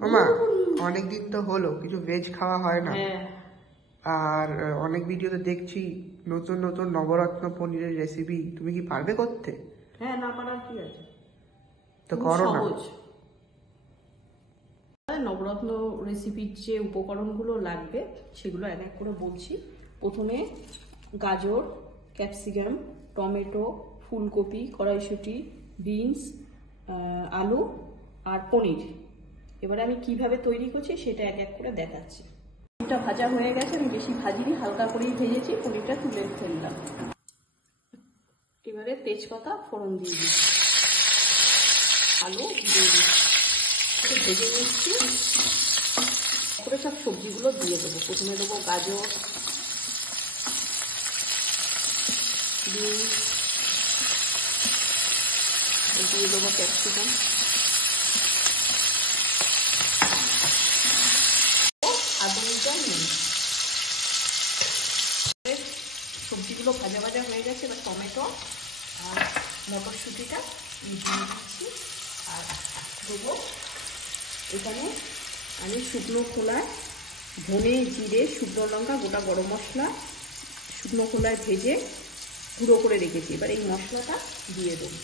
মামা অনেকদিন তো হলো কিছু ভেজ খাওয়া হয় না। হ্যাঁ, আর অনেক ভিডিওতে দেখছি নতুন নতুন নবরত্ন পনিরের রেসিপি, তুমি কি পারবে করতে? হ্যাঁ, না পারার কি আছে, তো খুব করো না। সহজ। নবরত্ন রেসিপির যে উপকরণগুলো লাগবে সেগুলো এক এক করে বলছি। প্রথমে গাজর, ক্যাপসিকাম, টমেটো, ফুলকপি, কড়াইশুঁটি, বিনস, আলু আর পনির। এবারে আমি কিভাবে তৈরি করছি সেটা এক এক করে দেখাচ্ছি। পনিরটা ভাজা হয়ে গেছে, আমি বেশি ভাজিনি, হালকা করেই ভেজেছি। পনিরটা তুলে ফেললাম। এবারে তেজপাতা ফোড়ন দিয়ে দিচ্ছি, আলু দিয়ে দিচ্ছি, ভেজে নিচ্ছি। করে সব সবজিগুলো দিয়ে দেবো। প্রথমে দেবো গাজর, বিনস, দিয়ে দেবো ক্যাপসিকাম, আদা নিই। সবজিগুলো ভাজা ভাজা হয়ে গেছে। এবার টমেটো আর মটরশুঁটিটা দিয়ে দিচ্ছি। আর দেবো এখানে আমি শুকনো খোলায় ধনে, জিরে, শুকনো লঙ্কা, গোটা গরম মশলা শুকনো খোলায় ভেজে গুঁড়ো করে রেখেছি। এবার এই মশলাটা দিয়ে দেবো।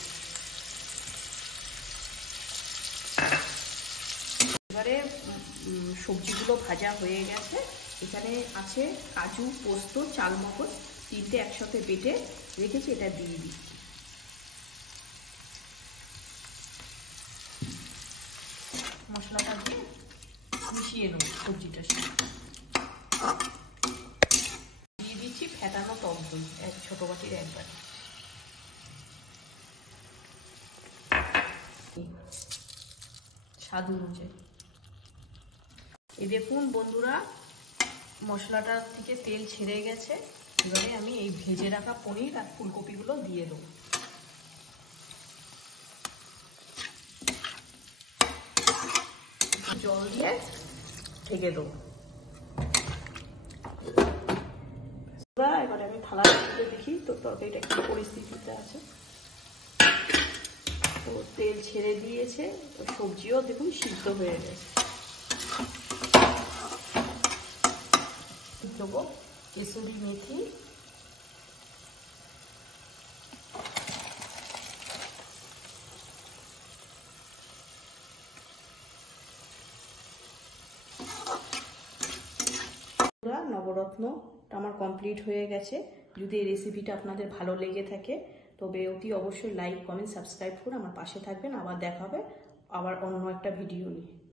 এবারে সবজিগুলো ভাজা হয়ে গেছে। এখানে আছে কাজু, পোস্ত, চাল মগজ, তিনটে একসাথে বেটে রেখেছি, এটা দিয়ে দিচ্ছি। মশলাটা দিয়ে মিশিয়ে নেব সবজিটার সাথে। দিয়ে দিচ্ছি ফেটানো টক দই, এক ছোট বাটির একবার। স্বাদ অনুযায়ী। এই দেখুন বন্ধুরা, মশলাটা থেকে তেল ছেড়ে গেছে। এবারে আমি এই ভেজে রাখা পনির আর ফুলকপিগুলো দিয়ে দেবো। জল দিয়ে ঢেকে দেবো। এবারে আমি থালা তুলে দেখি তো তরকারিটা কি পরিস্থিতিতে আছে। তো তেল ছেড়ে দিয়েছে, তো সবজিও দেখুন সিদ্ধ হয়ে গেছে। দেবো কেসুরি মেথি, নবরত্নটা আমার কমপ্লিট হয়ে গেছে। যদি এই রেসিপিটা আপনাদের ভালো লেগে থাকে তবে অতি অবশ্যই লাইক, কমেন্ট, সাবস্ক্রাইব করে আমার পাশে থাকবেন। আবার দেখা হবে আবার অন্য একটা ভিডিও নিয়ে।